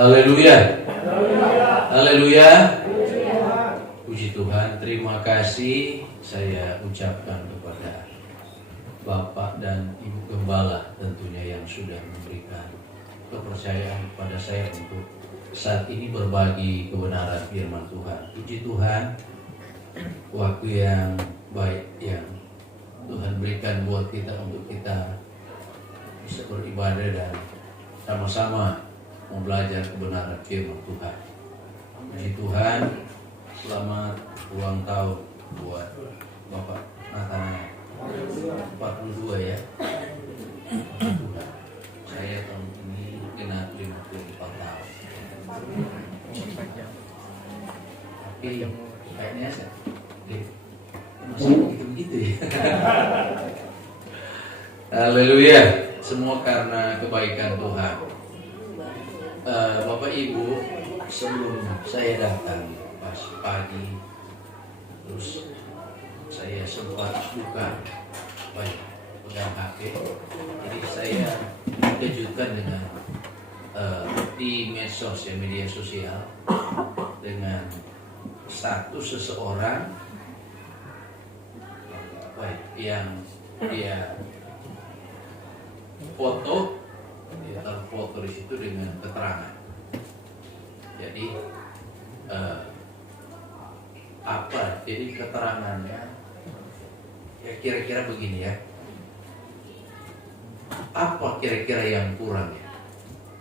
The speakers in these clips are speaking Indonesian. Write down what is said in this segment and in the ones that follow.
Haleluya. Haleluya. Puji Tuhan, terima kasih saya ucapkan kepada Bapak dan Ibu Gembala tentunya yang sudah memberikan kepercayaan kepada saya untuk saat ini berbagi kebenaran firman Tuhan. Puji Tuhan, waktu yang baik yang Tuhan berikan buat kita untuk kita bisa beribadah dan sama-sama mau belajar kebenaran firman Tuhan. Puji Tuhan, selamat ulang tahun buat Bapak Nathanael 42 ya. Tuhan, saya tahun ini genap 54 tahun. Tapi kayaknya masih begitu ya. Haleluya. Semua karena kebaikan Tuhan. Bapak Ibu, sebelum saya datang pas pagi, terus saya sempat buka pegang HP. Jadi saya dikejutkan dengan di medsos ya, media sosial, dengan status seseorang yang dia foto, dia terfoto di situ dengan keterangan. Jadi jadi keterangannya ya kira-kira begini ya. Apa kira-kira yang kurang ya?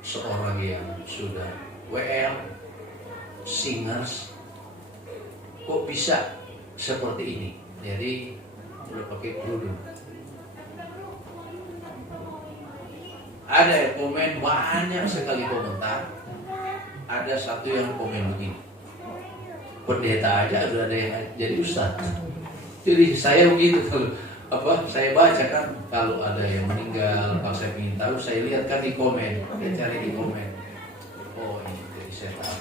Seorang yang sudah WL, singers, kok bisa seperti ini? Jadi udah pakai kerudung. Ada yang komen, banyak sekali komentar. Ada satu yang komen begini, pendeta aja udah ada yang jadi ustaz. Jadi saya begitu, kalau saya baca kan, kalau ada yang meninggal, kalau saya ingin tahu, saya lihat kan di komen, saya cari di komen. Oh ini, jadi saya tahu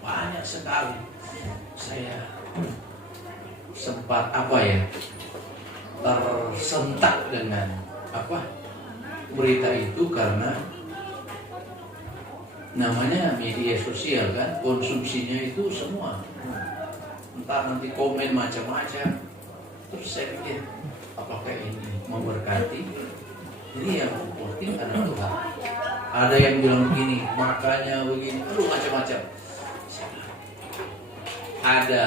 banyak sekali. Saya sempat tersentak dengan berita itu, karena namanya media sosial kan, konsumsinya itu semua entah nanti komen macam-macam. Terus saya pikir, apakah ini memberkati? Ini yang penting adalah Tuhan. Ada yang bilang begini, makanya begini, macam-macam. Ada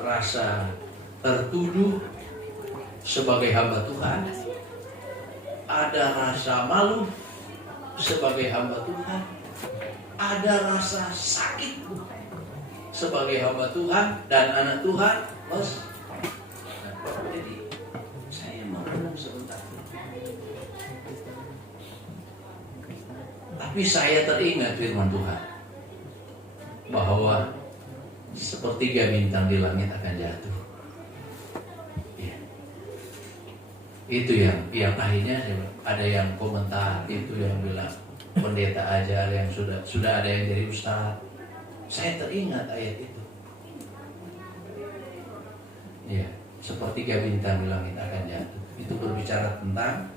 rasa tertuduh sebagai hamba Tuhan, ada rasa malu sebagai hamba Tuhan, ada rasa sakit sebagai hamba Tuhan dan anak Tuhan, bos. Jadi saya mau ngomong sebentar, tapi saya teringat firman Tuhan bahwa sepertiga bintang di langit akan jatuh. Ya. Itu yang akhirnya ada yang komentar itu yang bilang pendeta aja, ada yang sudah ada yang jadi ustaz. Saya teringat ayat itu. Ya, sepertiga bintang di langit akan jatuh. Itu berbicara tentang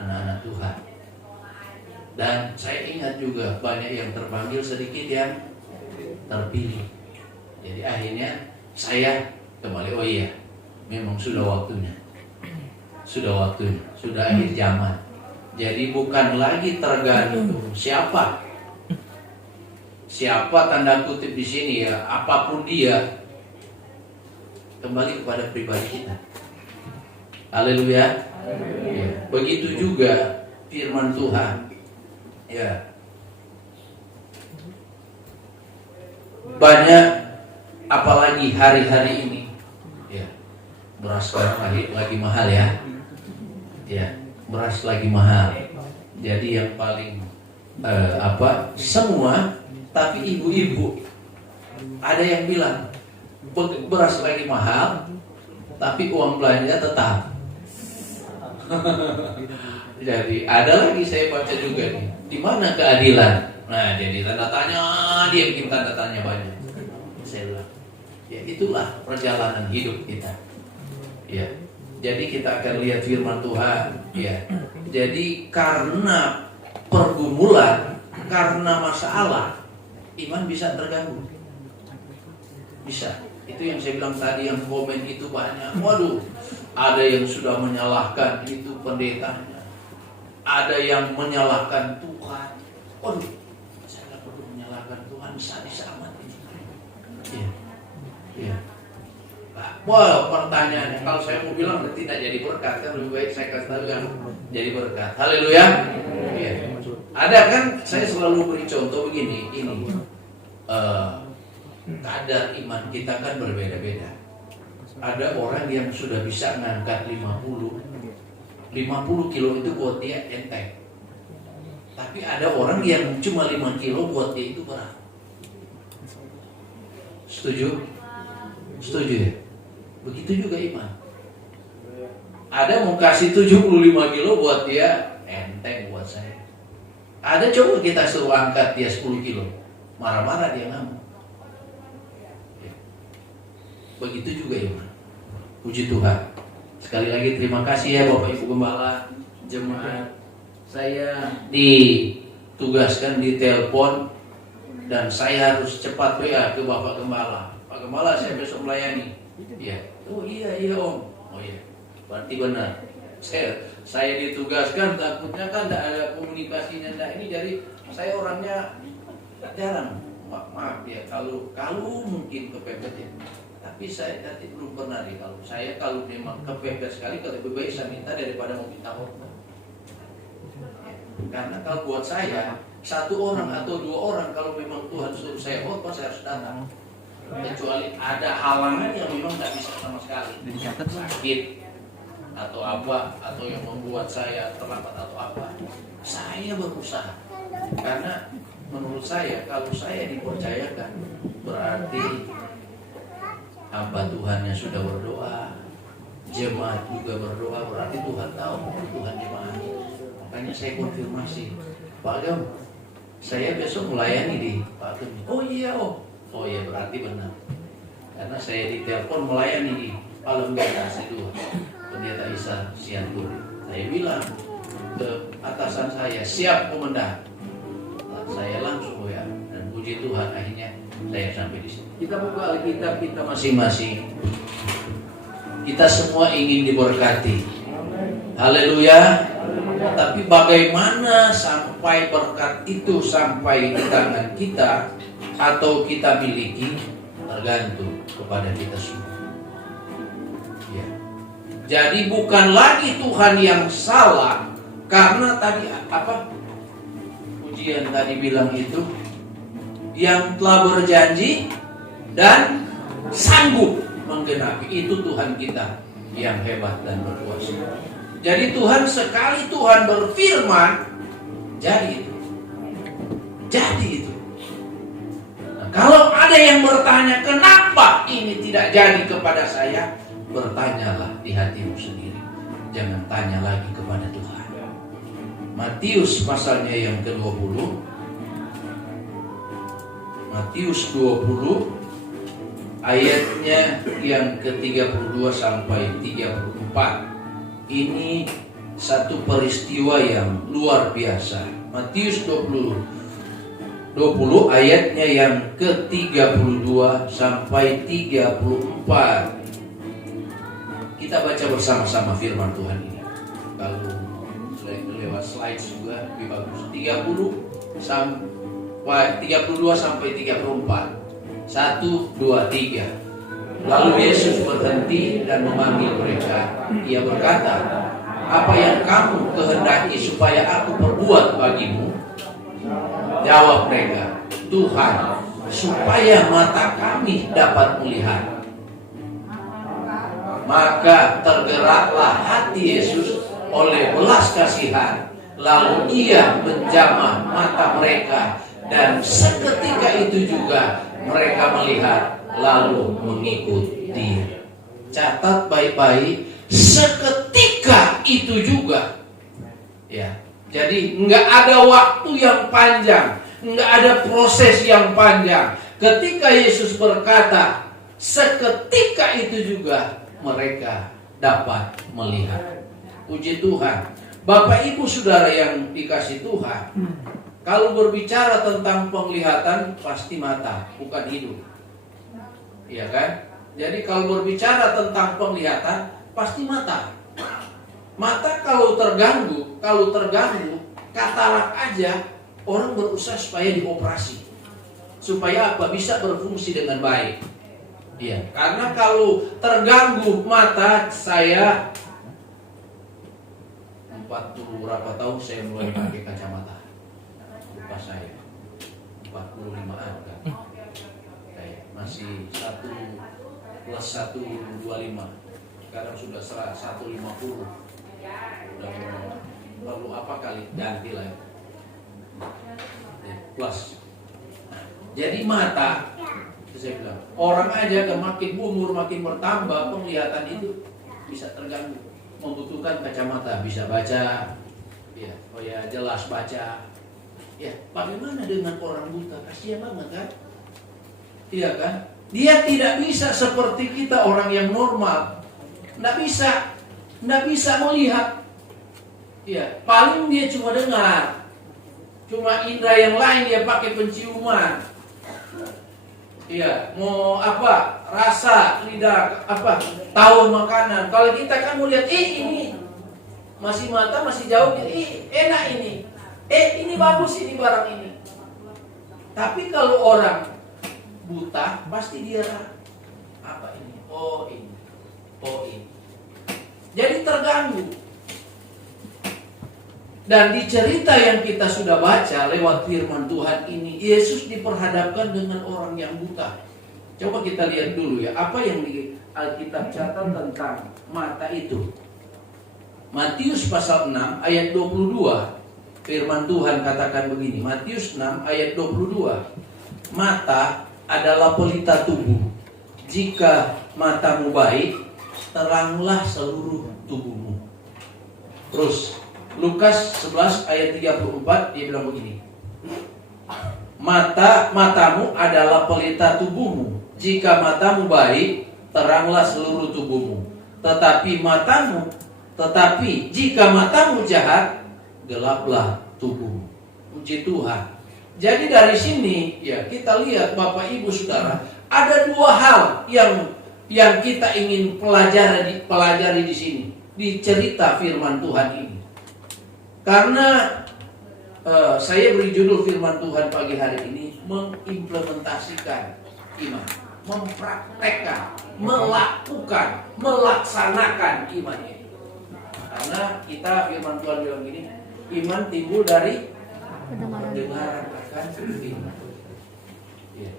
anak-anak Tuhan. Dan saya ingat juga banyak yang terpanggil, sedikit yang terpilih. Jadi akhirnya saya kembali, oh iya, memang sudah waktunya. Sudah akhir zaman. Jadi bukan lagi tergantung siapa tanda kutip di sini ya, apapun dia, kembali kepada pribadi kita. Haleluya. Ya. Begitu juga firman Tuhan. Ya. Banyak, apalagi hari-hari ini. Ya. Beras lagi mahal ya. Ya, beras lagi mahal. Jadi yang paling semua, tapi ibu-ibu ada yang bilang beras lagi mahal, tapi uang belanja tetap. Jadi ada lagi saya baca juga nih, di mana keadilan? Nah, jadi tanda tanya, dia bikin tanda tanya banyak. Saya bilang, ya itulah perjalanan hidup kita. Ya. Jadi kita akan lihat firman Tuhan, ya. Jadi karena pergumulan, karena masalah, iman bisa terganggu. Bisa. Itu yang saya bilang tadi, yang komen itu banyak. Waduh, ada yang sudah menyalahkan itu pendetanya, ada yang menyalahkan Tuhan. Waduh, saya nggak perlu menyalahkan Tuhan, bisa amat ini. Iya, iya. Wah, pertanyaannya, kalau saya mau bilang tidak jadi berkat, kan lebih baik saya kasih tahu yang jadi berkat. Haleluya. Iya. Ada kan, saya selalu beri contoh begini, ini kadar iman kita kan berbeda-beda. Ada orang yang sudah bisa ngangkat 50 kilo itu buat dia enteng. Tapi ada orang yang cuma 5 kilo buat dia itu berat. Setuju? Setuju ya? Begitu juga iman. Ada mau kasih 75 kilo buat dia enteng buat saya. Ada coba kita suruh angkat dia 10 kilo, marah-marah dia ngamuk. Begitu juga iman. Puji Tuhan. Sekali lagi terima kasih ya Bapak Ibu Gembala, jemaat. Saya ditugaskan di telepon dan saya harus cepat WA ke Bapak Gembala. Pak Gembala, saya besok melayani. Iya. Oh iya Om. Oh iya. Berarti benar. Saya ditugaskan, takutnya kan tidak ada komunikasinya. Nah, ini jadi saya orangnya jarang. Maaf ya kalau mungkin kepepet ya. Tapi saya tadi belum pernah nih, kalau memang kepepet sekali, kalau lebih baik saya minta daripada mau minta hormat. Karena kalau buat saya, 1 orang atau 2 orang, kalau memang Tuhan suruh saya hormat, saya harus datang. Kecuali ada halangan yang memang tidak bisa sama sekali, sakit atau apa, atau yang membuat saya terlambat atau apa, saya berusaha. Karena menurut saya, kalau saya dipercayakan, berarti hamba Tuhan yang sudah berdoa, jemaat juga berdoa, berarti Tuhan tahu Tuhan jemaat. Makanya saya konfirmasi, Pak Gem, saya besok melayani di Pak Gem. Oh iya Om. Oh iya, berarti benar. Karena saya ditelepon melayani di Palembang Situ, Pendeta Isa Siantur. Saya bilang ke atasan saya, siap komandan. Saya langsung ya, dan puji Tuhan akhirnya saya sampai di sini. Kita buka Alkitab kita masing-masing. Kita semua ingin diberkati. Haleluya. Tapi bagaimana sampai berkat itu sampai di tangan kita atau kita miliki, tergantung kepada kita semua. Ya. Jadi bukan lagi Tuhan yang salah, karena tadi apa? Ujian tadi bilang itu, yang telah berjanji dan sanggup menggenapi, itu Tuhan kita yang hebat dan berkuasa. Jadi Tuhan sekali Tuhan berfirman, jadi itu. Jadi itu. Nah, kalau ada yang bertanya kenapa ini tidak jadi kepada saya, bertanyalah di hatimu sendiri. Jangan tanya lagi kepada Tuhan. Matius pasalnya yang ke-20. Matius 20 ayatnya yang ke-32 sampai 34. Ini satu peristiwa yang luar biasa. Matius 20 ayatnya yang ke-32 sampai 34. Kita baca bersama-sama firman Tuhan ini. Kalau lewat slide juga lebih bagus. 32 sampai 34. 1, 2, 3. Lalu Yesus berhenti dan memanggil mereka. Ia berkata, apa yang kamu kehendaki supaya aku perbuat bagimu? Jawab mereka, Tuhan, supaya mata kami dapat melihat. Maka tergeraklah hati Yesus oleh belas kasihan. Lalu ia menjamah mata mereka, dan seketika itu juga mereka melihat lalu mengikut dia. Catat baik-baik, seketika itu juga. Ya, jadi nggak ada waktu yang panjang, nggak ada proses yang panjang. Ketika Yesus berkata, seketika itu juga mereka dapat melihat. Puji Tuhan. Bapak Ibu Saudara yang dikasih Tuhan, Kalau berbicara tentang penglihatan pasti mata, bukan hidung. Iya kan? Jadi kalau berbicara tentang penglihatan pasti mata. Mata kalau terganggu, katarak aja orang berusaha supaya dioperasi. Supaya apa? Bisa berfungsi dengan baik. Iya, karena kalau terganggu mata saya 40 berapa tahun saya mulai pakai kacamata. Lupa saya 45-an kan. Kayak masih 1 plus 125. Sekarang sudah 150. Udah perlu apa kali ganti lah. Plus. Jadi mata, saya bilang, orang aja kan makin umur makin bertambah penglihatan itu bisa terganggu, membutuhkan kacamata, bisa baca, ya, oh ya jelas baca. Ya, bagaimana dengan orang buta? Kasihan banget kan? Iya kan? Dia tidak bisa seperti kita orang yang normal, nggak bisa melihat. Ya, paling dia cuma dengar, cuma indera yang lain dia pakai penciuman. Iya, mau apa? Rasa, lidah, apa? Tahu makanan. Kalau kita kan mau lihat, ini masih mata, masih jauh, enak ini. Ini bagus ini barang ini. Tapi kalau orang buta, pasti dia apa ini? Oh ini. Jadi terganggu. Dan di cerita yang kita sudah baca lewat firman Tuhan ini, Yesus diperhadapkan dengan orang yang buta. Coba kita lihat dulu ya, apa yang di Alkitab catat tentang mata itu. Matius pasal 6 ayat 22. Firman Tuhan katakan begini, Matius 6 ayat 22. Mata adalah pelita tubuh. Jika matamu baik, teranglah seluruh tubuhmu. Terus Lukas 11 ayat 34 dia bilang begini. Matamu adalah pelita tubuhmu. Jika matamu baik, teranglah seluruh tubuhmu. Tetapi jika matamu jahat, gelaplah tubuhmu. Puji Tuhan. Jadi dari sini ya kita lihat Bapak Ibu Saudara, ada dua hal yang kita ingin pelajari di sini, di cerita firman Tuhan ini. Karena saya beri judul firman Tuhan pagi hari ini, mengimplementasikan iman, mempraktekkan, melakukan, melaksanakan iman ini. Karena kita firman Tuhan bilang gini, iman timbul dari pendengaran akan firman. Ya.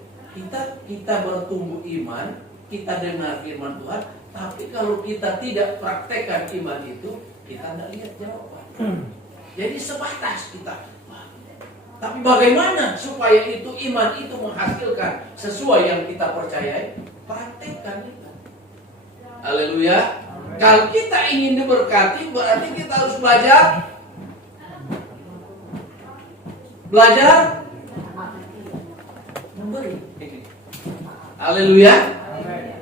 Kita bertumbuh iman, kita dengar firman Tuhan, tapi kalau kita tidak praktekkan iman itu, kita tidak lihat jawaban. Jadi sebatas kita. Tapi bagaimana supaya itu iman itu menghasilkan sesuai yang kita percayai? Praktekkan itu. Haleluya. Kalau kita ingin diberkati, berarti kita harus belajar memberi. Haleluya.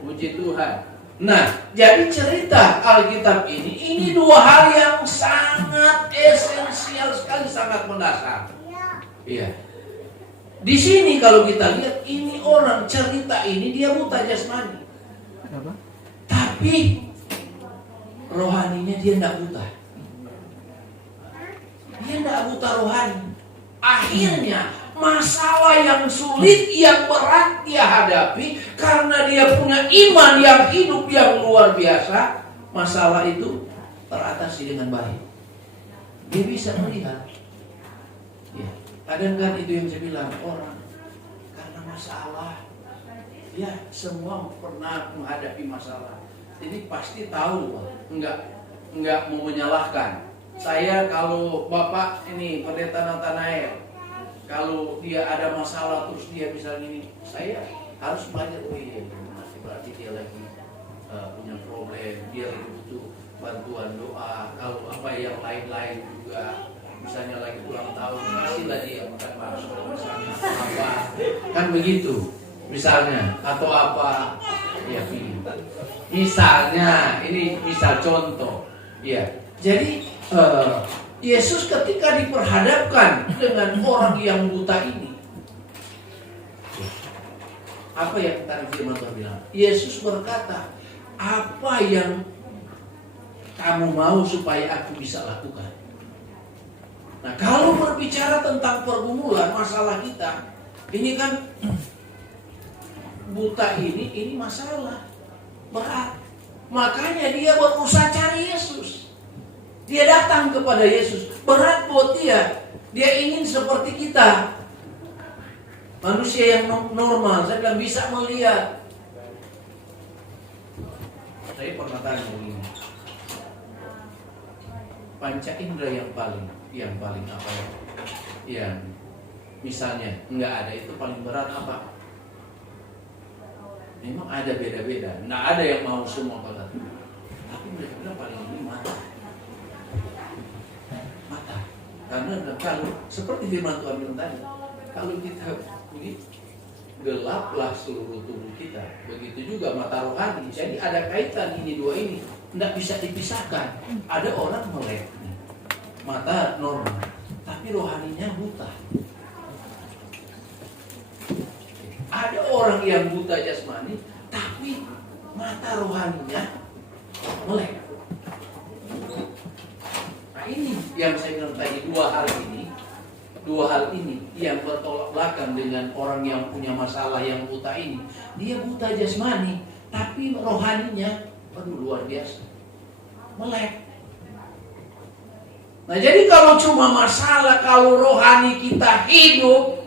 Puji Tuhan. Nah, jadi cerita Alkitab ini dua hal yang sangat esensial sekali, sangat mendasar. Iya. Di sini kalau kita lihat, ini orang cerita ini dia buta jasmani. Tapi rohaninya dia tidak buta. Dia tidak buta rohani. Akhirnya masalah yang sulit, yang berat dia hadapi, karena dia punya iman yang hidup yang luar biasa, masalah itu teratasi dengan baik. Dia bisa melihat. Ya, kadang kan itu yang saya bilang, orang karena masalah, ya semua pernah menghadapi masalah. Jadi pasti tahu, enggak mau menyalahkan. Saya kalau Bapak ini Pendeta Nathanael, kalau dia ada masalah terus dia misalnya ini, saya harus belajar. Oh iya, berarti dia lagi punya problem, dia lagi butuh bantuan doa. Kalau apa yang lain-lain juga, misalnya lagi ulang tahun, kasihlah dia makan bakso misalnya, apa kan begitu misalnya, atau apa ya, misalnya ini misal contoh ya. Jadi Yesus ketika diperhadapkan dengan orang yang buta ini, apa yang tadi firman Tuhan bilang? Yesus berkata, apa yang kamu mau supaya aku bisa lakukan? Nah, kalau berbicara tentang pergumulan masalah kita, ini kan buta ini masalah berat. Makanya dia berusaha cari Yesus. Dia datang kepada Yesus. Berat buat dia. Dia ingin seperti kita. Manusia yang normal. Saya bilang bisa melihat. Saya pernah tanya begini. Panca indera yang paling apa ya? Yang misalnya nggak ada itu paling berat apa? Memang ada beda-beda. Nggak ada yang mau semua berat. Tapi mereka bilang paling ini mata. Karena kalau seperti firman Tuhan bilang tadi, kalau kita begini, gelaplah seluruh tubuh kita. Begitu juga mata rohani. Jadi ada kaitan ini dua ini, tidak bisa dipisahkan. Ada orang melek, mata normal, tapi rohaninya buta. Ada orang yang buta jasmani, tapi mata rohaninya melek. Nah, ini yang saya bilang tadi, dua hal ini yang bertolak belakang dengan orang yang punya masalah yang buta ini. Dia buta jasmani, tapi rohaninya luar biasa, melek. Nah, jadi kalau cuma masalah, kalau rohani kita hidup,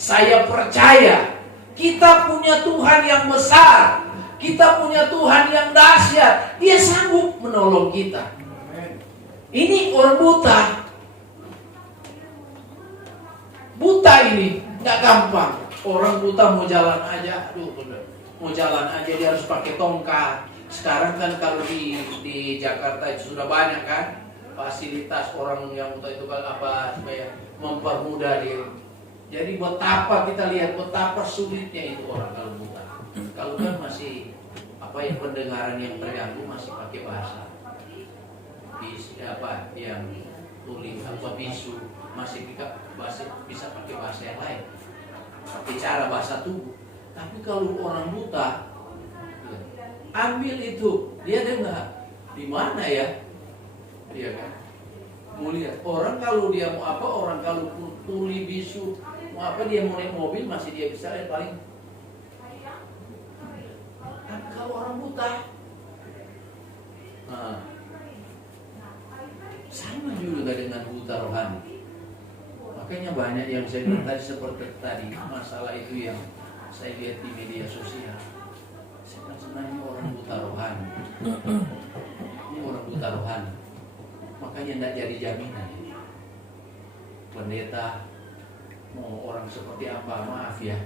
saya percaya kita punya Tuhan yang besar, kita punya Tuhan yang dahsyat. Dia sanggup menolong kita. Ini orang buta ini nggak gampang. Orang buta mau jalan aja, mau jalan aja dia harus pakai tongkat. Sekarang kan kalau di Jakarta itu sudah banyak kan fasilitas orang yang buta itu kan apa supaya mempermudah dia. Jadi betapa kita lihat betapa sulitnya itu orang kalau buta. Kalau kan masih apa yang pendengaran yang terganggu masih pakai bahasa. Apa yang tulis atau bisu masih bisa pakai bahasa yang lain, pakai cara bahasa tubuh. Tapi kalau orang buta, ambil itu dia dengar di mana ya, dia kan mau lihat orang kalau dia mau apa, orang kalau tuli bisu mau apa, dia mau naik mobil masih dia bisa lihat paling. Tapi kalau orang buta, sama juga dengan buta rohani. Makanya banyak yang saya bilang tadi seperti tadi masalah itu yang saya lihat di media sosial. Sebenarnya orang buta rohani. Ini orang buta rohani. Makanya tidak jadi jaminan. Pendeta mau orang seperti apa, maaf ya.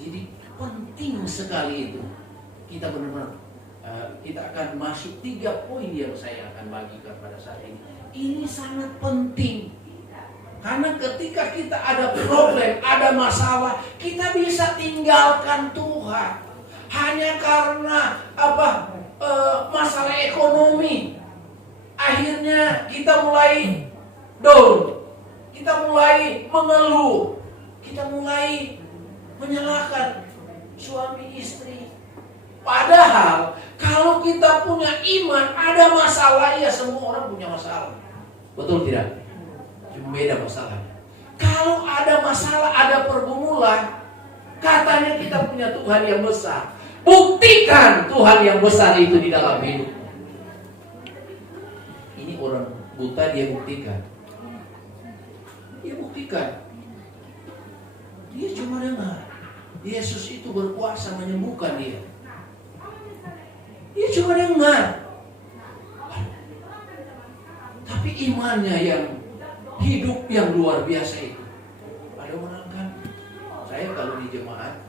Jadi penting sekali itu. Kita benar-benar kita akan masuk 3 poin yang saya akan bagikan pada saat ini. Ini sangat penting. Karena ketika kita ada problem, ada masalah, kita bisa tinggalkan Tuhan. Hanya karena masalah ekonomi. Akhirnya kita mulai down. Kita mulai mengeluh. Kita mulai menyalahkan suami istri. Padahal kalau kita punya iman, ada masalah, ya semua orang punya masalah. Betul tidak? Cuma beda masalahnya. Kalau ada masalah, ada pergumulan, katanya kita punya Tuhan yang besar. Buktikan Tuhan yang besar itu di dalam hidup. Ini orang buta, dia buktikan. Dia buktikan. Dia cuma dengar Yesus itu berkuasa menyembuhkan dia. Dia cuma dengar. Tapi imannya yang hidup yang luar biasa itu. Ada orang kan, saya kalau di jemaat,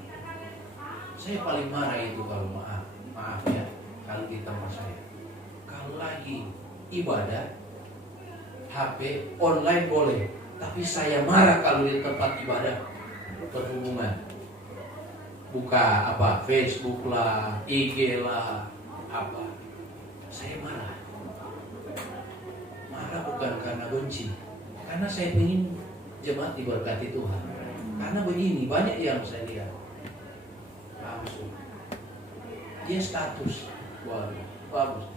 saya paling marah itu kalau maaf ya, kalau di tempat saya. Kalau lagi ibadah, HP online boleh, tapi saya marah kalau di tempat ibadah berhubungan. Buka Facebook lah, IG lah, saya marah. Marah bukan karena benci, karena saya ingin jemaat diberkati Tuhan. Karena begini, banyak yang saya lihat langsung dia status, wah bagus,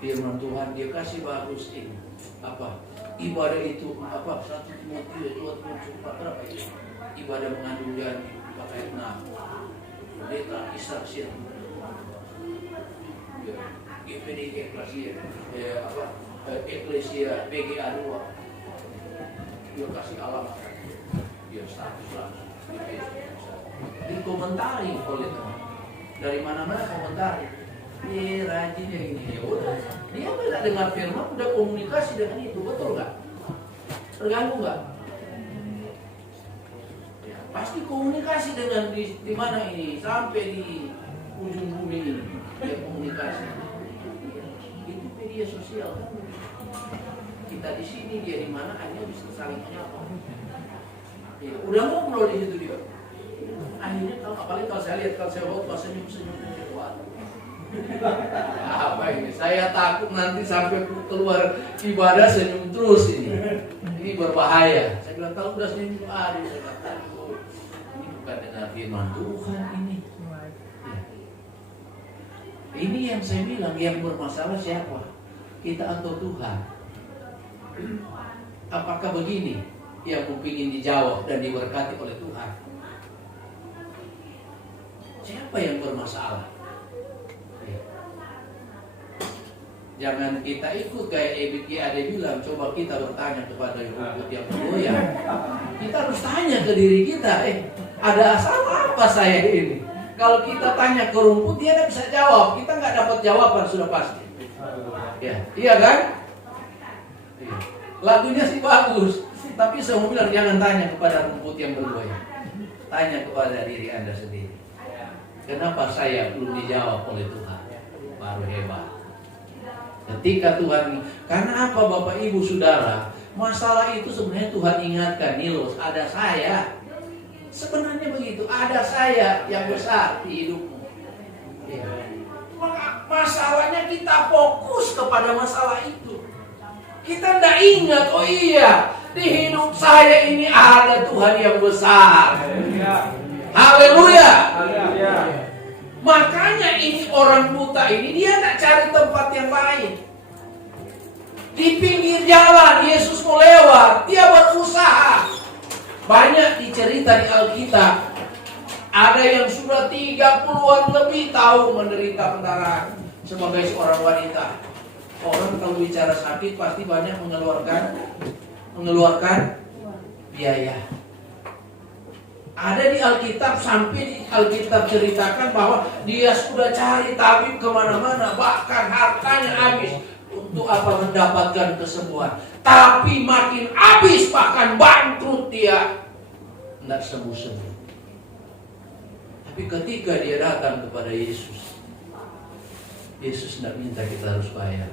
firman Tuhan dia kasih bagus ini apa ibadah itu apa 1 Timotius 2 Timotius berapa itu ibadah mengandung janji pakai pendeta instruksi GPD Eklesia Eklesia BGA 2 dia kasih alamat dia status langsung dikomentari oleh teman dari mana-mana komentari rajinnya ini ya udah dia tidak dengar firman udah komunikasi dengan itu, betul nggak? Terganggu nggak? Ya, pasti komunikasi dengan di mana ini sampai di ujung bumi ini dia komunikasi itu media sosial kan? Kita di sini dia di mana akhirnya bisa saling menyapa ya, udah ngobrol di situ dia akhirnya apalagi kalau saya lihat kalau saya bawa senyum-senyum apa ini? Saya takut nanti sampai keluar ibadah senyum terus ini berbahaya. Saya bilang kalau udah senyum saya katakan ini bukan dengan firman Tuhan ini. Ini yang saya bilang yang bermasalah siapa? Kita atau Tuhan? Apakah begini yang ingin dijawab dan diberkati oleh Tuhan? Siapa yang bermasalah? Jangan kita ikut kayak ada bilang, coba kita bertanya kepada rumput yang bergoyang. Kita harus tanya ke diri kita, ada salah apa saya ini? Kalau kita tanya ke rumput, dia tidak bisa jawab. Kita nggak dapat jawaban sudah pasti. Ya, iya kan? Iya. Lagunya sih bagus, tapi saya mau bilang jangan tanya kepada rumput yang bergoyang. Tanya kepada diri Anda sendiri. Kenapa saya belum dijawab oleh Tuhan? Baru hebat. Ketika Tuhan, karena apa Bapak Ibu Saudara? Masalah itu sebenarnya Tuhan ingatkan, Nilos, ada saya. Sebenarnya begitu, ada saya yang besar di hidupmu. Ya. Masalahnya kita fokus kepada masalah itu. Kita tidak ingat, oh iya, di hidup saya ini ada Tuhan yang besar. Haleluya. Makanya ini orang buta ini dia tidak cari tempat yang lain. Di pinggir jalan Yesus mau lewat, dia berusaha. Banyak dicerita di Alkitab. Ada yang sudah 30-an lebih tahun menderita pendarahan sebagai seorang wanita. Orang kalau bicara sakit pasti banyak mengeluarkan biaya. Ada di Alkitab, sampai di Alkitab ceritakan bahwa dia sudah cari tabib kemana-mana, bahkan hartanya habis untuk apa mendapatkan kesembuhan. Tapi makin habis, bahkan bangkrut dia, tidak sembuh-sembuh. Tapi ketika dia datang kepada Yesus, Yesus tidak minta kita harus bayar.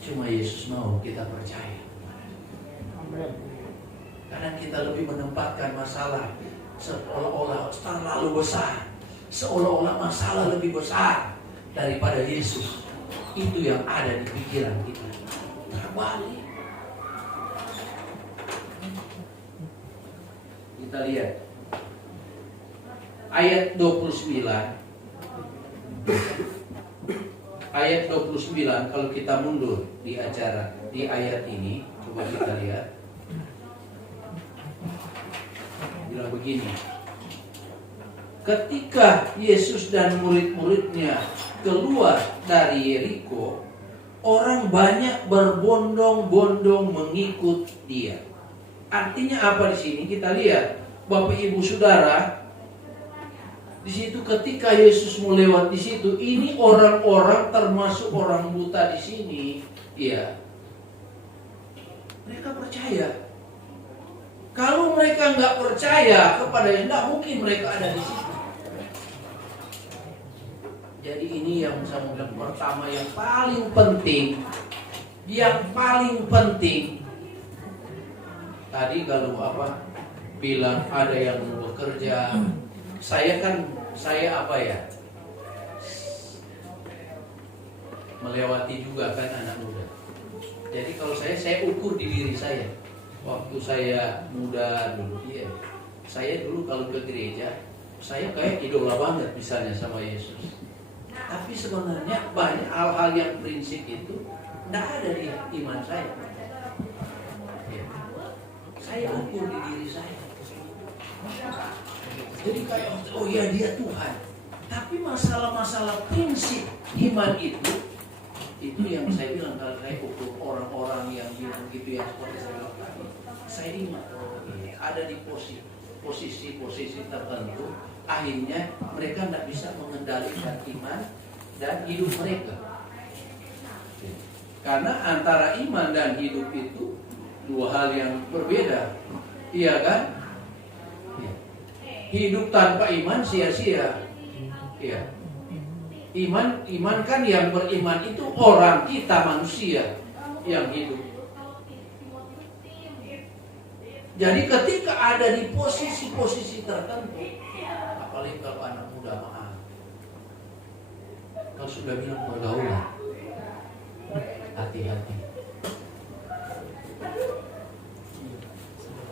Cuma Yesus mau kita percaya. Amin. Karena kita lebih menempatkan masalah seolah-olah terlalu besar, seolah-olah masalah lebih besar daripada Yesus. Itu yang ada di pikiran kita. Terbalik. Kita lihat ayat 29. Ayat 29, kalau kita mundur di ayat ini, coba kita lihat. Bilang begini, ketika Yesus dan murid-muridnya keluar dari Yeriko, orang banyak berbondong-bondong mengikut dia. Artinya apa di sini? Kita lihat, Bapak Ibu Saudara, di situ ketika Yesus mau lewat di situ, ini orang-orang termasuk orang buta di sini, ya. Mereka percaya. Kalau mereka nggak percaya kepada Yesus, nggak mungkin mereka ada di situ. Jadi ini yang saya mau bilang pertama, yang paling penting. Tadi kalau bilang ada yang mau bekerja, saya melewati juga kan anak muda. Jadi kalau saya ukur di diri saya. Waktu saya muda dulu, saya dulu kalau ke gereja, saya kayak idola banget misalnya sama Yesus. Tapi sebenarnya banyak hal-hal yang prinsip itu tidak ada di iman saya. Saya ukur di diri saya. Jadi kayak, oh ya dia Tuhan. Tapi masalah-masalah prinsip iman itu yang saya bilang kalau saya ukur orang-orang yang bilang gitu, yang seperti saya bilang tadi, saya ingat ada di posisi tertentu, akhirnya mereka tidak bisa mengendalikan iman dan hidup mereka. Karena antara iman dan hidup itu dua hal yang berbeda, iya kan? Hidup tanpa iman sia-sia. Iya. Iman kan yang beriman itu orang, kita manusia yang hidup. Jadi ketika ada di posisi-posisi tertentu, apalagi kalau anak muda, maaf, kalau sudah bilang pergaulan, hati-hati.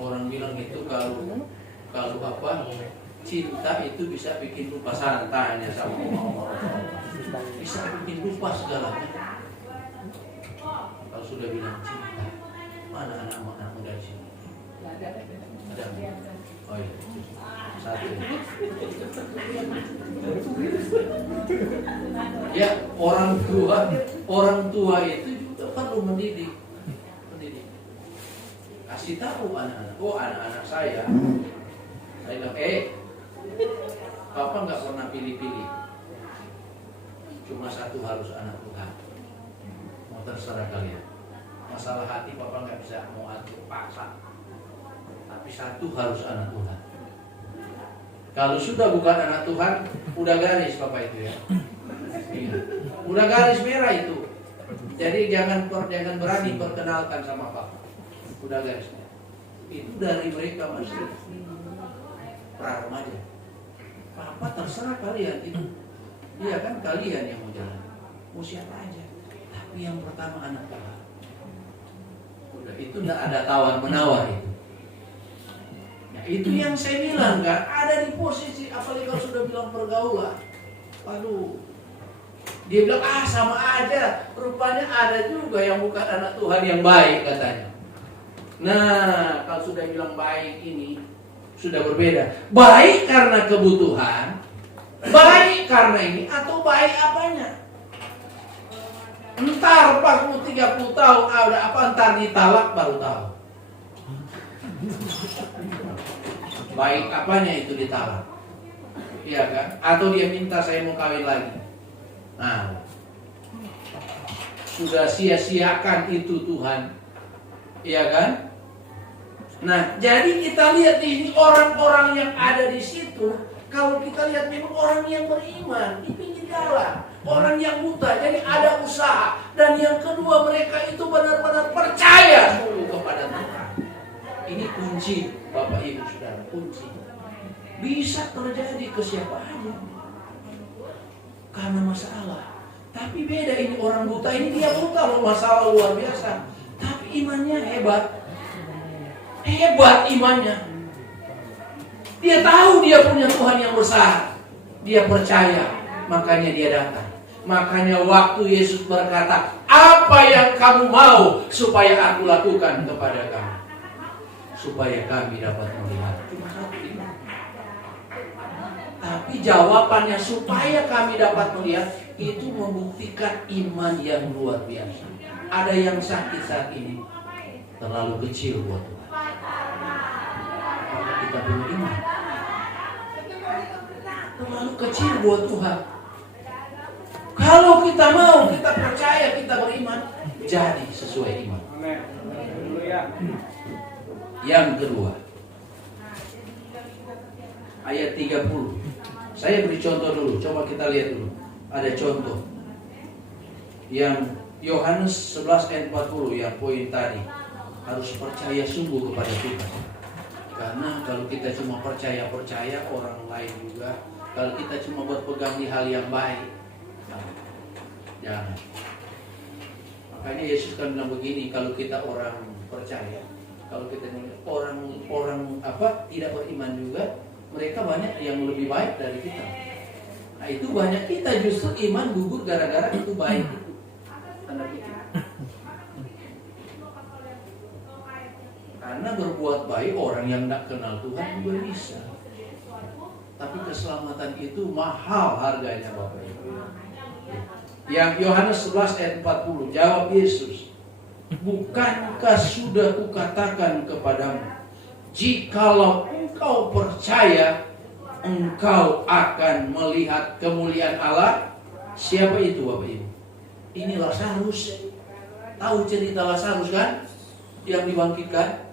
Orang bilang itu kalau apa, cinta itu bisa bikin lupa santainya sama orang-orang, bisa bikin lupa segalanya. Kalau sudah bilang cinta, mana anak-anak muda di sini? Ada? Oh iya, satu. Ya, orang tua itu juga perlu mendidik. Kasih tahu anak-anak saya bilang, Papa nggak pernah pilih-pilih. Cuma satu harus anak Tuhan. Mau terserah kalian. Masalah hati Papa nggak bisa mau atur paksa. Tapi satu harus anak Tuhan. Kalau sudah bukan anak Tuhan, udah garis Papa itu ya. Iya. Udah garis merah itu. Jadi jangan berani perkenalkan sama Papa. Udah garisnya. Itu dari mereka masih pra-remaja. Papa terserah kalian itu. Iya kan kalian yang mau jalan. Mau siapa aja. Tapi yang pertama anak Tuhan. Udah itu enggak ada tawar menawar itu. Nah, itu yang saya bilang kan, ada di posisi apalagi kalau sudah bilang pergaulan. Waduh. Dia bilang sama aja. Rupanya ada juga yang bukan anak Tuhan yang baik katanya. Nah, kalau sudah bilang baik ini sudah berbeda. Baik karena kebutuhan, baik karena ini, atau baik apanya? Entar 40-30 tahun ada apa, entar ditalak baru tahu. Baik apanya itu ditalak? Iya kan? Atau dia minta saya mau kawin lagi. Nah, sudah sia-siakan itu Tuhan. Iya kan? Nah, jadi kita lihat di sini orang-orang yang ada di situ. Kalau kita lihat memang orang yang beriman di pinggir jalan, orang yang buta. Jadi ada usaha. Dan yang kedua, mereka itu benar-benar percaya dulu kepada Tuhan. Ini kunci, Bapak Ibu Saudara, kunci. Bisa terjadi ke siapa aja karena masalah. Tapi beda ini orang buta ini, dia buta loh, masalah luar biasa. Tapi imannya hebat. Hebat imannya. Dia tahu dia punya Tuhan yang besar. Dia percaya. Makanya dia datang. Makanya waktu Yesus berkata, apa yang kamu mau supaya aku lakukan kepada kamu? Supaya kami dapat melihat. Cuma satu iman. Tapi jawabannya supaya kami dapat melihat, itu membuktikan iman yang luar biasa. Ada yang sakit saat ini terlalu kecil buat Tuhan. Apakah kita punya iman? Terlalu kecil buat Tuhan. Kalau kita mau, kita percaya, kita beriman, jadi sesuai iman. Yang kedua, ayat 30. Saya beri contoh dulu, coba kita lihat dulu. Ada contoh yang Yohanes 11 ayat 40 yang poin tadi. Harus percaya sungguh kepada Tuhan. Karena kalau kita cuma percaya orang lain juga. Kalau kita cuma berpegang di hal yang baik, jangan. Makanya Yesus kan bilang begini, kalau kita orang percaya, kalau kita orang tidak beriman juga, mereka banyak yang lebih baik dari kita. Nah itu banyak kita justru iman gugur gara-gara itu baik itu. Tanda kutip. Karena berbuat baik orang yang tidak kenal Tuhan juga bisa. Tapi keselamatan itu mahal harganya Bapak Ibu. Yang Yohanes 11 ayat 40, jawab Yesus, bukankah sudah kukatakan kepadamu, jikalau engkau percaya, engkau akan melihat kemuliaan Allah. Siapa itu Bapak Ibu? Ini Lazarus. Tahu cerita Lazarus kan? Yang dibangkitkan.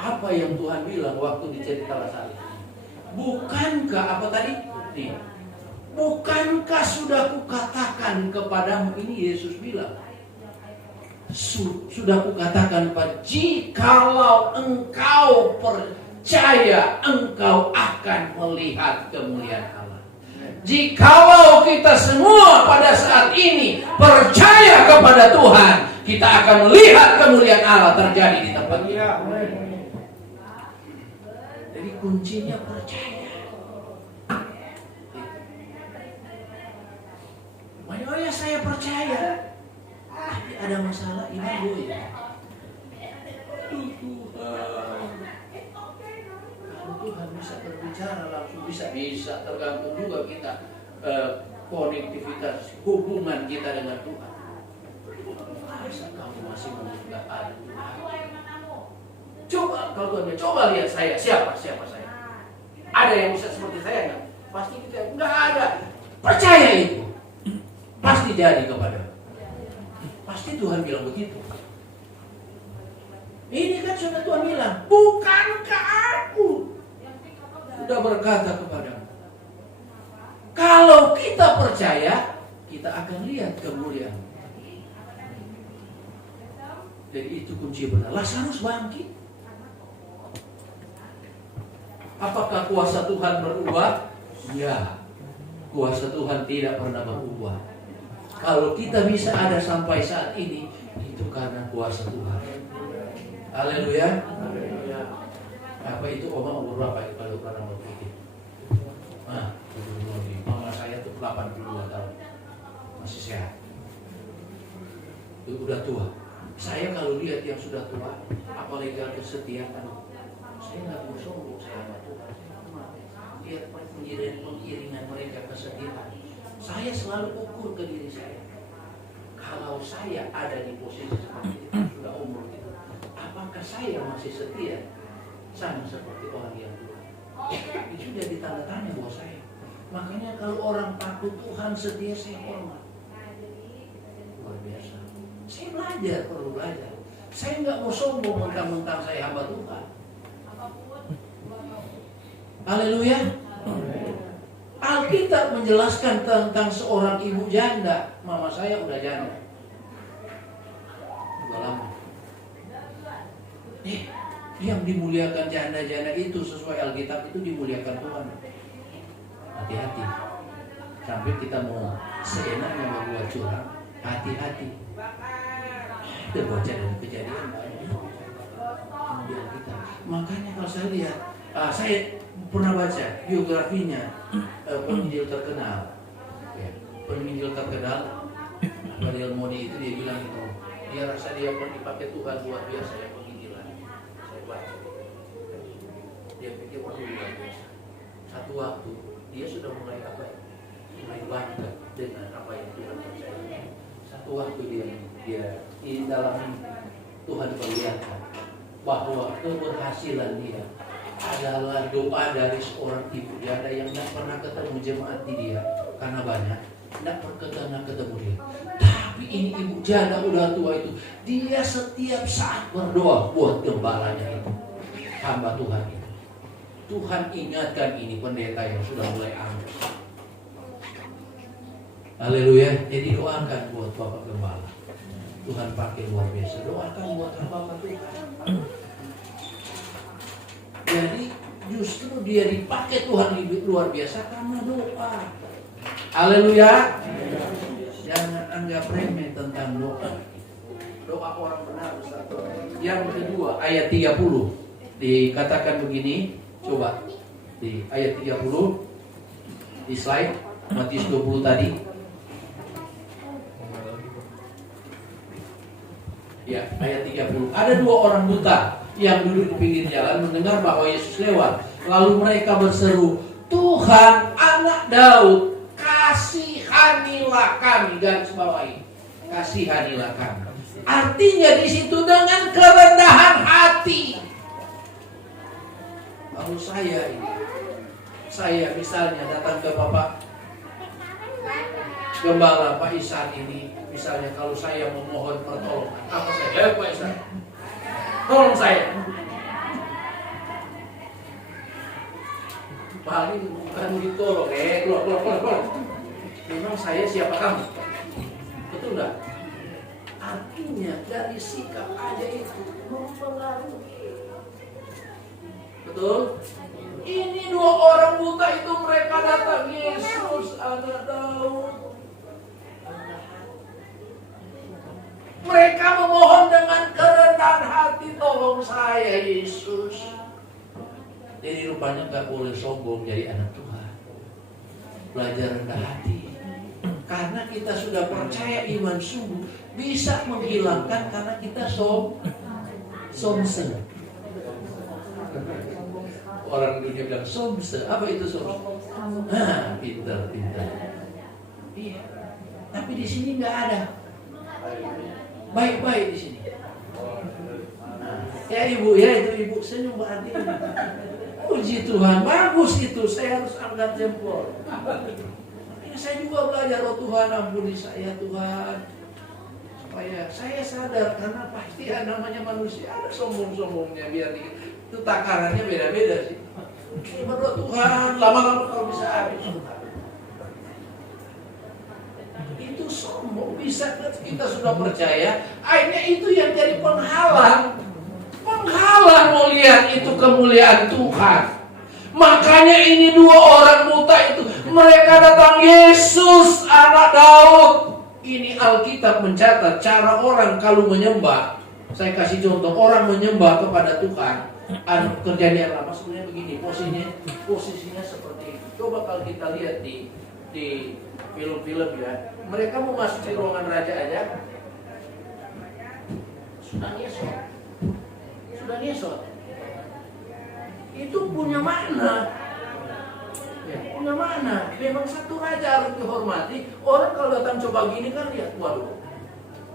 Apa yang Tuhan bilang waktu dicerita Lazarus? Bukankah apa tadi? Nih. Bukankah sudah kukatakan kepadamu, ini Yesus bilang. Sudah kukatakan Pak, jikalau engkau percaya, engkau akan melihat kemuliaan Allah. Jikalau kita semua pada saat ini percaya kepada Tuhan, kita akan melihat kemuliaan Allah terjadi di tempat kita. Jadi kuncinya percaya. Oh ya saya percaya. Tapi ada masalah iman gue. Tuhan bisa berbicara langsung, bisa tergantung juga kita konektivitas hubungan kita dengan Tuhan. Masa kamu masih menganggap ada Tuhan? Coba kalau Tuhan, coba lihat saya, siapa saya? Ada yang bisa seperti saya nggak? Pasti kita nggak ada. Percaya itu. Pasti jadi kepada. Pasti Tuhan bilang begitu. Ini kan sudah Tuhan bilang, bukankah aku sudah berkata kepadamu. Kalau kita percaya, kita akan lihat kemuliaan. Jadi itu kunci benar. Lazarus bangkit. Apakah kuasa Tuhan berubah? Ya. Kuasa Tuhan tidak pernah berubah. Kalau kita bisa ada sampai saat ini, itu karena kuasa Tuhan. Haleluya. Apa itu umur berapa kalau orang berpikir? Mama saya tuh 82 tahun, masih sehat. Itu udah tua. Saya kalau lihat yang sudah tua, apalagi kalau kesetiaan, saya nggak mau sombong sama Tuhan. Lihat pengiringan mereka kesetiaan. Saya selalu ukur ke diri saya. Kalau saya ada di posisi seperti itu, sudah umur itu, apakah saya masih setia sama seperti orang yang tua? Itu sudah ditanda tanya buat saya. Makanya kalau orang takut Tuhan setia, saya hormat. Luar biasa. Saya perlu belajar. Saya nggak mau sombong mentang-mentang saya hamba Tuhan. Haleluya. Alkitab menjelaskan tentang seorang ibu janda. Mama saya udah janda. Udah lama. Yang dimuliakan janda-janda itu sesuai Alkitab itu dimuliakan Tuhan. Hati-hati. Sampai kita mau seenaknya membuat curang, hati-hati. Kita baca dari Kejadian banyak. Makanya kalau saya lihat, saya pernah baca biografinya penginjil terkenal. Penginjil terkenal Daniel Moody itu dia bilang itu, dia rasa dia dipakai Tuhan luar biasa ya penginjilan. Saya baca. Dia pikir luar biasa. Satu waktu dia sudah mulai bangga dengan apa yang Tuhan percaya. Satu waktu dia di dalam Tuhan perlihatkan bahwa keberhasilan dia adalah doa dari seorang ibu janda yang tidak pernah ketemu jemaat di dia karena banyak, tidak pernah ketemu dia. Tapi ini ibu janda udah tua itu, dia setiap saat berdoa buat gembalanya itu, hamba Tuhan itu. Tuhan ingatkan ini pendeta yang sudah mulai angkat. Haleluya. Jadi doakan buat Bapak Gembala. Tuhan pakai luar biasa. Doakan buat hamba Tuhan. Jadi justru dia dipakai Tuhan luar biasa karena doa. Haleluya. Jangan anggap remeh tentang doa. Doa orang benar, Ustaz. Yang kedua, ayat 30 dikatakan begini, coba di ayat 30 di slide Matius 20 tadi. Ya, ayat 30. Ada dua orang buta yang duduk di pinggir jalan mendengar bahwa Yesus lewat. Lalu mereka berseru, "Tuhan, Anak Daud, kasihanilah kami." Garis bawahi, kasihanilah kami. Artinya di situ dengan kerendahan hati. Kalau saya misalnya datang ke Bapak Gembala Pak Ihsan ini, misalnya kalau saya memohon pertolongan, apa saya? Pak Ihsan, tolong saya. Paling bukan ditolong, keluar. Memang saya siapa kamu? Betul enggak? Artinya dari sikap aja itu mempengaruhi. Betul? Ini dua orang buta itu mereka datang, Yesus Anak Daud. Mereka memohon dengan kerendahan hati, tolong saya Yesus. Jadi rupanya gak boleh sombong jadi anak Tuhan. Belajar rendah hati. Karena kita sudah percaya iman sungguh bisa menghilangkan karena kita somse. Orang dunia bilang somse. Apa itu somse? Nah, pintar. Iya. Tapi di sini nggak ada. Baik-baik di sini. Ya ibu, itu ibu senyum berarti. Puji Tuhan, bagus itu. Saya harus angkat jempol. Saya juga belajar, oh Tuhan ampuni saya Tuhan. Supaya saya sadar, karena pasti namanya manusia ada sombong-sombongnya. Biar itu takarannya beda-beda sih. Berdoa Tuhan, lama-lama kalau bisa habis. Itu sombong, bisa kita sudah percaya. Akhirnya itu yang jadi penghalang mau lihat itu kemuliaan Tuhan. Makanya ini dua orang buta itu, mereka datang, Yesus Anak Daud. Ini Alkitab mencatat cara orang kalau menyembah. Saya kasih contoh, orang menyembah kepada Tuhan. Kerjaan yang lama sebenarnya begini, posisinya seperti itu. Coba kalau kita lihat di film-film ya, mereka mau masuk di ruangan raja aja, sudah ngesot. Itu punya makna. Memang satu raja harus dihormati. Orang kalau datang coba gini kan lihat, waduh,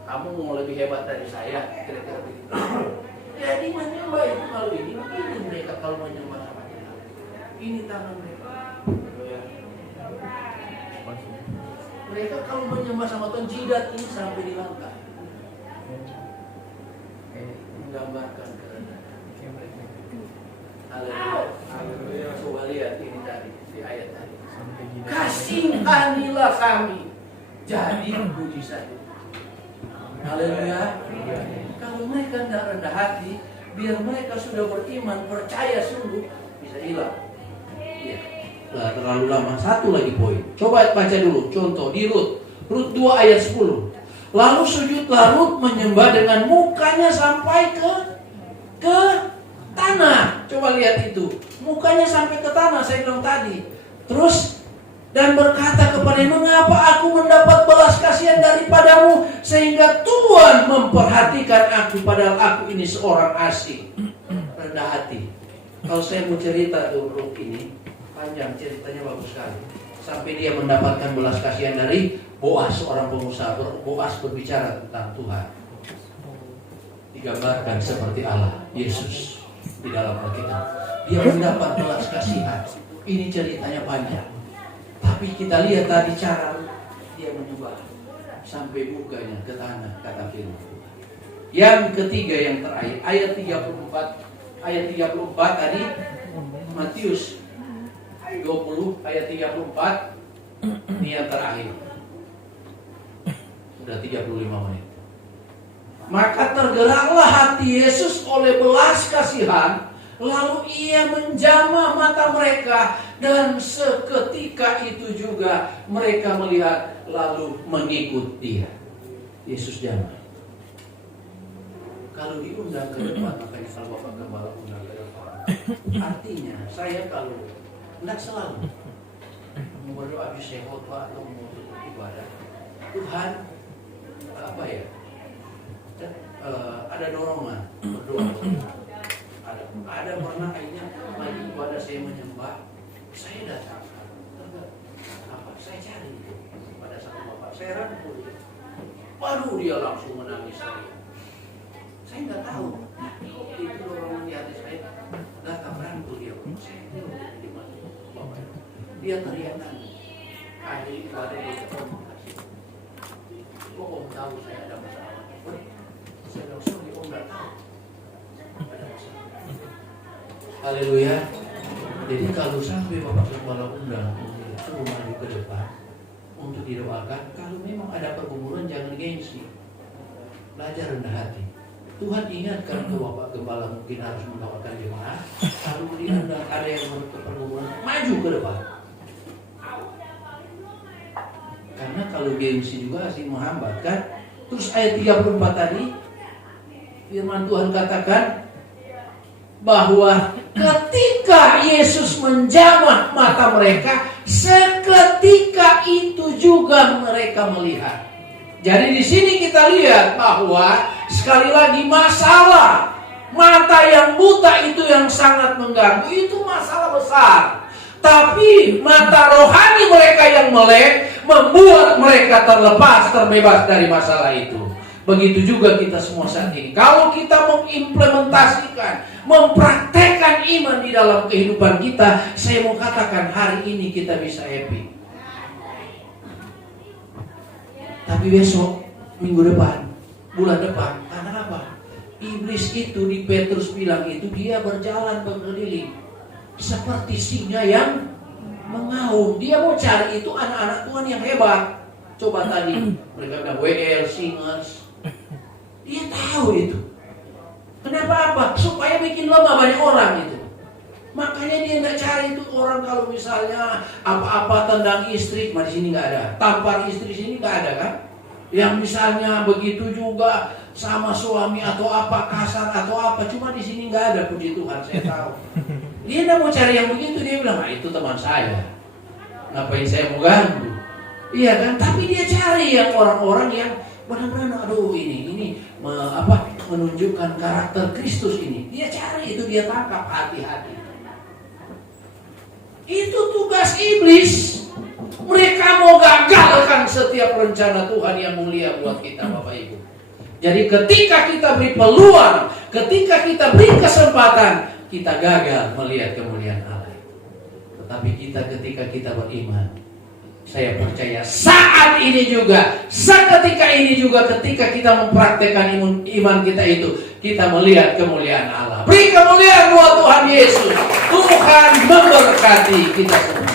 kamu mau lebih hebat dari saya, kira-kira begitu. Jadi menyembah itu kalau ini mereka kalau menyembah sama Tuhan. Ini tangan mereka. Mereka kalau menyembah sama Tuhan, jidat ini sampai di lantai. Menggambarkan kerendahan. Haleluya. Coba lihat ini tadi di ayat tadi. Kasihanilah kami. Jadi puji saja. Haleluya. Kalau mereka tidak rendah hati, biar mereka sudah beriman, percaya sungguh, bisa hilang. Ya. Nah, terlalu lama. Satu lagi poin. Coba baca dulu. Contoh di Rut 2 ayat 10. Lalu sujudlah Rut menyembah dengan mukanya sampai ke tanah. Coba lihat itu. Mukanya sampai ke tanah, saya bilang tadi. Terus dan berkata kepadanya, mengapa aku mendapat belas kasihan daripadamu sehingga Tuhan memperhatikan aku padahal aku ini seorang asing. Rendah hati. Kalau saya mau cerita Rut ini panjang, ceritanya bagus sekali. Sampai dia mendapatkan belas kasihan dari Boas, seorang pengusaha. Boas berbicara tentang Tuhan. Digambarkan seperti Allah, Yesus di dalam Alkitab. Dia mendapat belas kasihan. Ini ceritanya panjang. Tapi kita lihat tadi cara dia menyembah sampai mukanya ke tanah, kata firman Tuhan. Yang ketiga, yang terakhir, ayat 34 tadi Matius 20 ayat 34. Ini yang terakhir. Sudah 35 menit. Maka tergeraklah hati Yesus oleh belas kasihan, lalu ia menjamah mata mereka Dan seketika itu juga mereka melihat lalu mengikut dia. Yesus jamah. Kalau diundang ke depan, makanya kalau Bapak Gembala undang ke depan, artinya saya kalau tidak selalu mau berdoa di khotbah atau mau tutup ibadah, Tuhan apa ya? Ada dorongan berdoa. Ada pernah akhirnya lagi ibadah saya menyembah, saya datang. Saya cari itu pada satu bapak, saya rangkul dia. Baru dia langsung menangis saya nggak tahu. Itu dorongan di hati saya, datang rangkul dia. Dia teriak nangis. Akhirnya ibadah dia kasih. Kok om tahu saya ada masalah? Saya bilang, sorry om nggak tahu ada masalah. Haleluya. Jadi kalau sampai Bapak Gembala undang suruh maju ke depan untuk didoakan, kalau memang ada pergumulan jangan gengsi, belajar rendah hati. Tuhan ingatkan ke Bapak Gembala mungkin harus mendoakan jemaat. Kalau diundang ada yang pergumulan, maju ke depan. Karena kalau gengsi juga asing menghambat kan. Terus ayat 34 tadi firman Tuhan katakan bahwa ketika Yesus menjamah mata mereka, seketika itu juga mereka melihat. Jadi di sini kita lihat bahwa sekali lagi masalah mata yang buta itu yang sangat mengganggu, itu masalah besar. Tapi mata rohani mereka yang melek membuat mereka terlepas, terbebas dari masalah itu. Begitu juga kita semua saat ini. Kalau kita mengimplementasikan, mempraktekkan iman di dalam kehidupan kita, saya mau katakan hari ini kita bisa happy. Tapi besok, minggu depan, bulan depan, karena apa? Iblis itu di Petrus bilang itu dia berjalan berkeliling seperti singa yang mengaum. Dia mau cari itu anak-anak Tuhan yang hebat. Coba tadi mereka bilang WL, singers. Dia tahu itu. Kenapa apa? Supaya bikin lemah banyak orang itu. Makanya dia nggak cari itu orang kalau misalnya apa-apa tendang istri, di sini nggak ada. Tampar istri sini nggak ada kan? Yang misalnya begitu juga sama suami atau apa kasar atau apa, cuma di sini nggak ada, puji Tuhan saya tahu. Dia nggak mau cari yang begitu, dia bilang, itu teman saya. Ngapain saya mau ganggu? Iya kan? Tapi dia cari yang orang-orang yang benar-benar aduh ini menunjukkan karakter Kristus ini. Dia cari itu, dia tangkap hati-hati. Itu tugas iblis. Mereka mau gagalkan setiap rencana Tuhan yang mulia buat kita Bapak Ibu. Jadi ketika kita beri peluang, ketika kita beri kesempatan, kita gagal melihat kemuliaan Allah. Tetapi ketika kita beriman, saya percaya saat ini juga, seketika ini juga, ketika kita mempraktekkan iman kita itu, kita melihat kemuliaan Allah. Beri kemuliaan buat Tuhan Yesus. Tuhan memberkati kita semua.